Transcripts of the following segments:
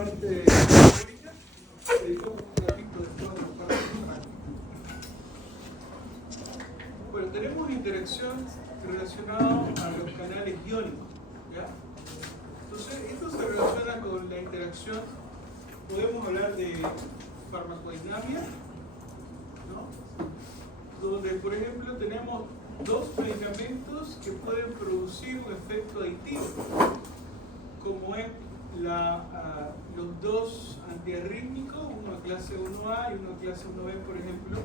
parte teórica, dedicamos un ratito después a la parte práctica. Bueno, tenemos interacción relacionada a los canales iónicos, ¿ya? Entonces, esto se relaciona con la interacción, podemos hablar de farmacodinámica, ¿no? Donde, por ejemplo, tenemos dos medicamentos que pueden producir un efecto aditivo, como es los dos antiarrítmicos, uno clase 1A y uno clase 1B, por ejemplo,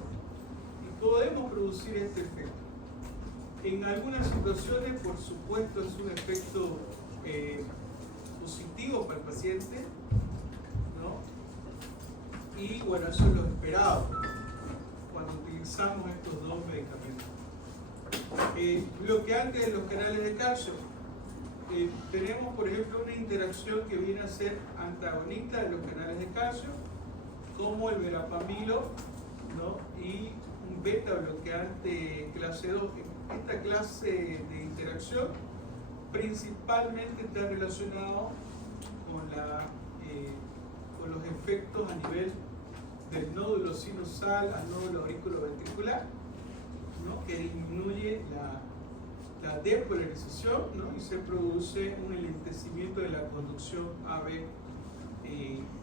y podemos producir este efecto. En algunas situaciones, por supuesto, es un efecto positivo para el paciente, ¿no? Y bueno, eso es lo esperado cuando utilizamos estos dos medicamentos. Bloqueantes de los canales de calcio. Tenemos, por ejemplo, una interacción que viene a ser antagonista de los canales de calcio, como el verapamilo, ¿no? Y un beta bloqueante clase 2. Esta clase de interacción principalmente está relacionado con los efectos a nivel del nódulo sinusal al nódulo auriculoventricular, ¿no? Que disminuye la depolarización, ¿no? Y se produce un enlentecimiento de la conducción AB.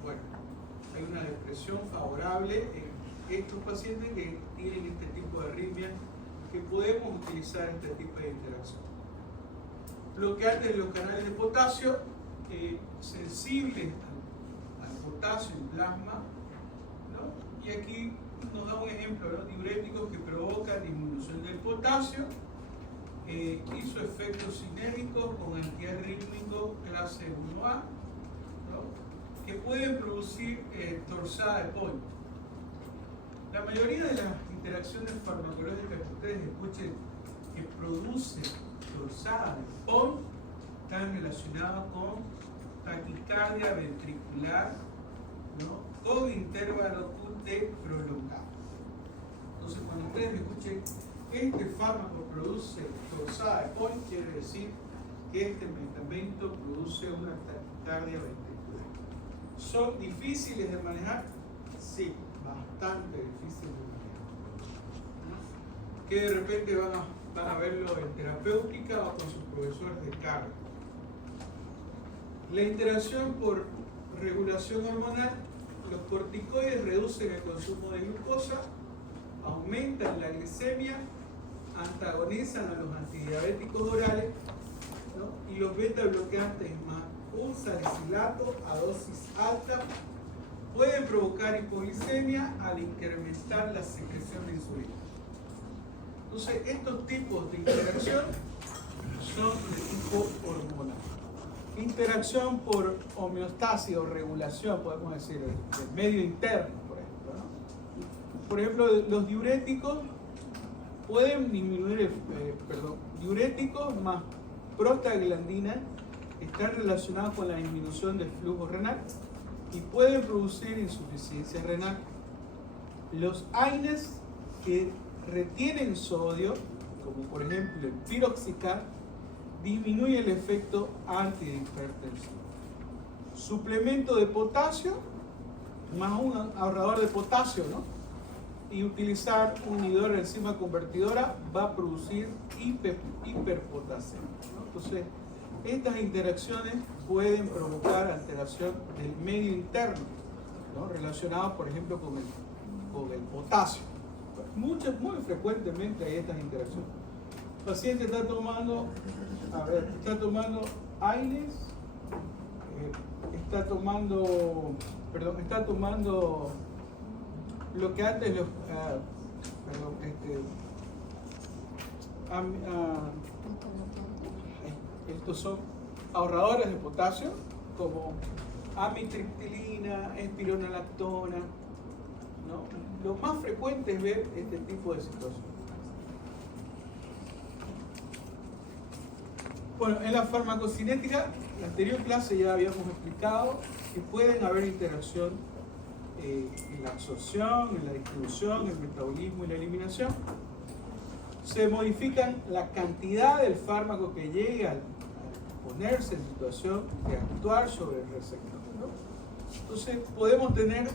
Bueno, hay una depresión favorable en estos pacientes que tienen este tipo de arritmia, que podemos utilizar este tipo de interacción. Bloqueantes de los canales de potasio, sensibles al potasio en plasma, ¿no? Y aquí nos da un ejemplo, ¿no? Diuréticos que provocan disminución del potasio y sus efectos sinérgicos con antiarrítmicos clase 1A, ¿no? Que pueden producir torsada de POI. La mayoría de las interacciones farmacológicas que ustedes escuchen que producen torsada de POI están relacionadas con taquicardia ventricular, ¿no? Con intervalo QT prolongado. Entonces, cuando ustedes escuchen este fármaco produce torsada de POI, quiere decir que este medicamento produce una taquicardia ventricular. ¿Son difíciles de manejar? Sí, bastante difíciles de manejar. Que de repente van a verlo en terapéutica o con sus profesores de carga. La interacción por regulación hormonal. Los corticoides reducen el consumo de glucosa, aumentan la glicemia, antagonizan a los antidiabéticos orales, ¿no? Y los beta bloqueantes más un salicilato a dosis alta pueden provocar hipoglicemia al incrementar la secreción de insulina. Entonces, estos tipos de interacción son de tipo hormonal. Interacción por homeostasis o regulación, podemos decir, del medio interno, por ejemplo, ¿no? Por ejemplo, los diuréticos pueden disminuir, diuréticos más prostaglandina están relacionados con la disminución del flujo renal y pueden producir insuficiencia renal. Los AINES que retienen sodio, como por ejemplo el piroxicam, disminuye el efecto antihipertensivo. Suplemento de potasio más un ahorrador de potasio, ¿no? Y utilizar un inhibidor de enzima convertidora va a producir hiperpotasemia, ¿no? Entonces, estas interacciones pueden provocar alteración del medio interno, ¿no? Relacionado, por ejemplo, con el potasio. Muy frecuentemente hay estas interacciones. El paciente está tomando AINES, está tomando bloqueantes, estos son ahorradores de potasio, como amitriptilina, espironolactona, ¿no? Lo más frecuente es ver este tipo de situaciones. Bueno, en la farmacocinética, en la anterior clase ya habíamos explicado que pueden haber interacción en la absorción, en la distribución, el metabolismo y la eliminación. Se modifican la cantidad del fármaco que llegue al ponerse en situación de actuar sobre el receptor, ¿no? Entonces podemos tener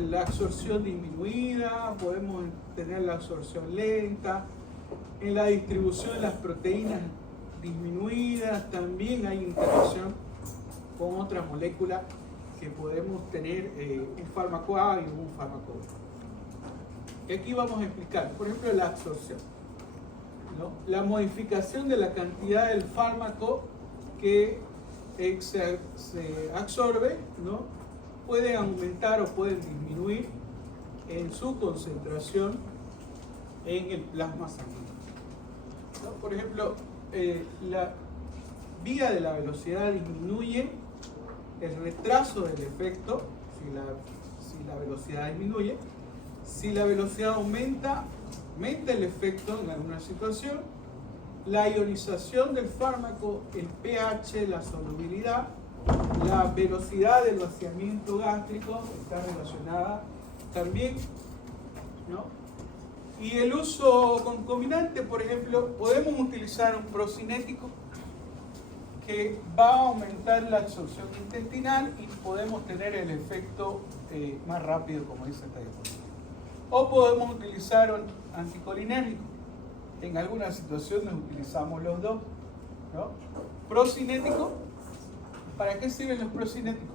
la absorción disminuida, podemos tener la absorción lenta, en la distribución de las proteínas disminuidas también hay interacción con otras moléculas que podemos tener un fármaco A y un fármaco B. Y aquí vamos a explicar, por ejemplo, la absorción, ¿no? La modificación de la cantidad del fármaco que se absorbe, ¿no? Puede aumentar o puede disminuir en su concentración en el plasma sanguíneo, ¿no? Por ejemplo, la vía de la velocidad disminuye, el retraso del efecto, si la velocidad disminuye, si la velocidad aumenta el efecto en alguna situación, la ionización del fármaco, el pH, la solubilidad, la velocidad del vaciamiento gástrico está relacionada también, ¿no? Y el uso concomitante, por ejemplo, podemos utilizar un procinético que va a aumentar la absorción intestinal y podemos tener el efecto más rápido, como dice esta diapositiva. O podemos utilizar un anticolinérgico. En algunas situaciones utilizamos los dos, ¿no? Procinético. ¿Para qué sirven los procinéticos?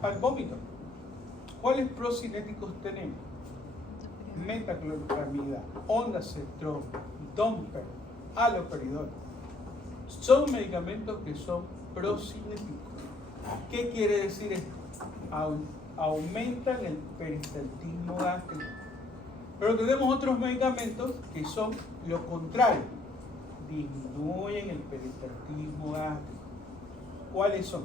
Para el vómito. ¿Cuáles procinéticos tenemos? Metaclopramida, ondansetron, domper, haloperidol. Son medicamentos que son procinéticos. ¿Qué quiere decir esto? Aumentan el peristaltismo gástrico. Pero tenemos otros medicamentos que son lo contrario, disminuyen el peristaltismo gástrico. ¿Cuáles son?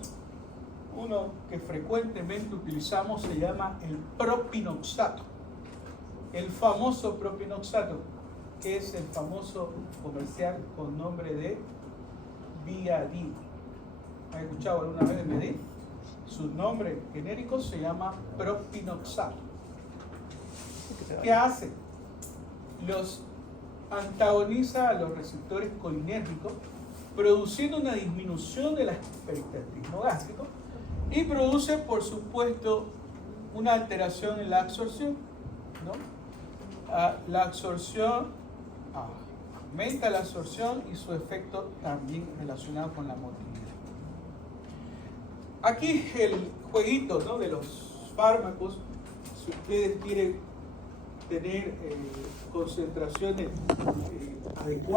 Uno que frecuentemente utilizamos se llama el propinoxato. El famoso propinoxato, que es el famoso comercial con nombre de Viadil. ¿Han escuchado alguna vez de Viadil? Su nombre genérico se llama propinoxato. ¿Qué hace? Los antagoniza a los receptores colinérgicos, produciendo una disminución del peristaltismo gástrico y produce, por supuesto, una alteración en la absorción, ¿no? La absorción aumenta la absorción y su efecto también relacionado con la motilidad. Aquí el jueguito, ¿no?, de los fármacos. Si ustedes quieren tener concentraciones adecuadas